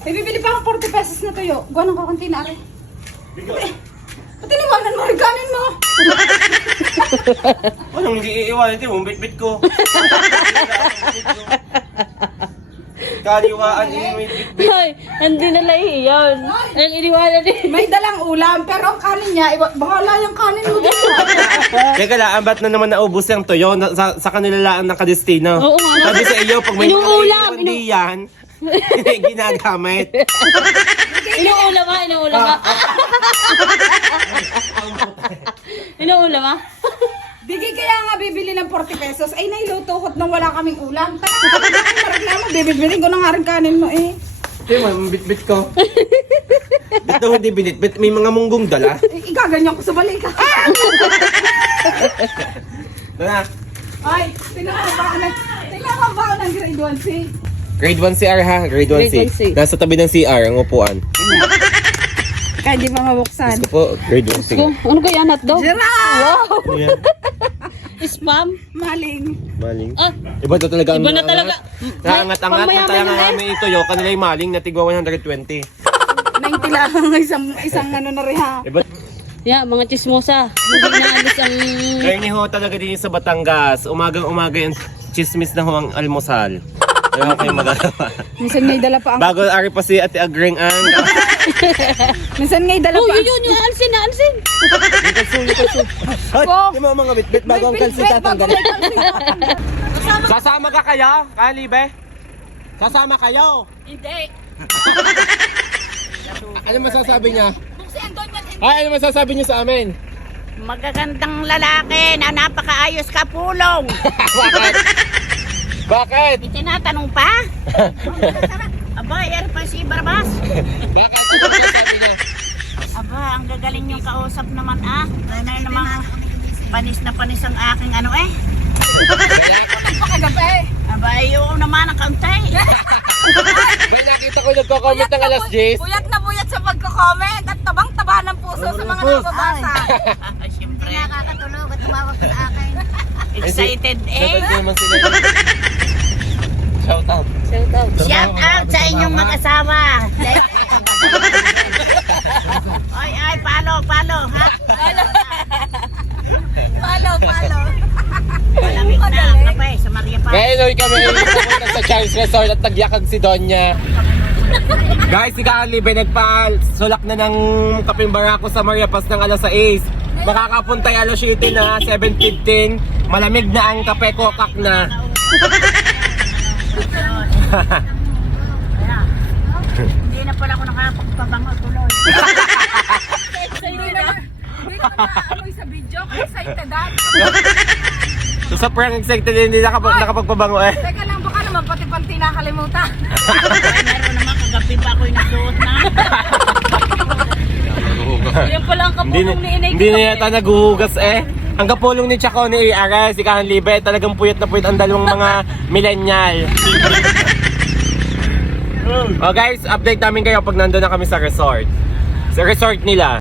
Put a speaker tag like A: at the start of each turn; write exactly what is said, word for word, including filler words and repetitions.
A: May bibili pa akong forty pesos na tuyo. Gawa ng kakunti na rin. Pati niwanan mo, riganin mo.
B: Anong iiwanan ito? Bit-bit ko. Kaliwaan ini may bit-bit.
C: Ay, hindi na lahi yun. Ang iniwala din.
A: May dalang ulam, pero ang kanin niya, iba, bahala yung kanin mo din.
B: Teka lang, ba't na naman naubos yung tuyo? Na, sa, sa kanila lang nakadestino.
C: Oo nga.
B: Sabi sa iyo, pag may
C: Inuulam,
B: hindi yan, ginagamit.
C: Inuulam ha, inuulam ha. Inuulam ha.
A: Digi kaya nga bibili ng forty pesos, ay nailuto ko't nang wala kaming ulam. Taka-taka mareklamo, bibibilin ko na nga rin kanin mo eh.
B: Hindi mo, bit-bit ko. Ba't daw hindi binit-bit? May mga munggong dala.
A: I- Igaganyan ko sa balik.
B: Dala.
A: Ay, tinawag ba ako ng, tinawag ba ako ng grade one C?
B: Grade one C R ha? Grade one C.
C: Grade one C.
B: Nasa tabi ng C R, ang upuan.
A: Kaya di pa mabuksan.
B: Gusto po, grade one C.
C: So, ano kaya hotdog?
A: Giraffe!
C: Wow!
B: Ayan.
C: Spam?
A: Maling.
B: Maling.
C: Ah,
B: Iba to talaga.
C: Iba
B: ang
C: na talaga.
B: angat. Naangat-angat.
C: Pamayaman
B: Mataya nga
C: na eh.
B: namin ito yo. Kanila yung maling na tigwa one hundred twenty.
A: ninety lang isang, isang ano na rin ha.
B: Iba.
C: yeah, mga chismosa. Hindi naalis ang...
B: Kaya ni ho talaga din sa Batangas. Umagang-umaga yung chismis na ho ang almusal. Wala ko kayong magagawa.
A: Minsan ngay dala pa ang...
B: Bago ari pa si Ate Agring ang...
A: Minsan ngay dala
C: Oh,
A: pa.
C: yun yun, yung alsin na alsin.
B: Ay,
A: Oh.
B: yung mga mga bitbit bago ang kalsi tatanggal.
A: Bago may kalsi tatanggal.
B: Sasama ka kayo? Kalibe? Sasama kayo?
C: Hindi.
B: Ano masasabi niya? Ay, ano masasabi niyo sa amin?
D: Magagandang lalaki na napakaayos ka pulong.
B: Bakit? Bakit?
D: Tinatanong pa? Aba, air pa si Barbas.
B: Bakit? Ano masasabi niya?
D: Aba, ang gagaling yung kausap naman ah. Ano namang panis na panis ang aking ano eh.
A: Pakagabi.
D: Aba, yung naman ang kaunti.
B: May nakita ko nagko-comment ng alas diyes.
A: Buyat na buyat sa pagko-comment at tabang-taba ng puso sa mga nababasa.
D: Siyempre,
A: Nakakatulog at tumawag ka sa akin.
D: excited eh.
B: Shoutout naman sila. Shoutout.
C: Shout out.
D: Shout out sa inyong mag-asawa. Ay, ay, palo, palo, ha?
A: Palo, palo.
D: Malamig na, kape, sa Maria Paz.
B: Kaya Noy kami pupunta sa Charles Resort at nagyakag si Donya. Guys, si Kalibe nagpa-sulak na ng kaping barako sa Maria Paz ng alas sais. Makakapunta ay alas siyete na, seven fifteen. Malamig na ang kape, kokak na.
D: Hindi na pala ako nakapagpabango tuloy.
A: Hindi na hindi na maamoy sa video. Excited ah.
B: So sa prank excited hindi nakapag nakapagpabango eh.
A: Teka lang, baka naman pati panty nakalimutan.
D: Ay, meron naman kagabi pa ako yung nagsuot na.
C: Yan pala ang
B: Hindi na,
C: kapulong ni Inay.
B: hindi na yata naguhugas eh. Ang kapulong ni Chaco ni Ares, si Kalibe, talagang puyat na puyat ang dalawang mga millennial. Oh guys, update namin kayo pag nandun na kami sa resort. Sa resort nila.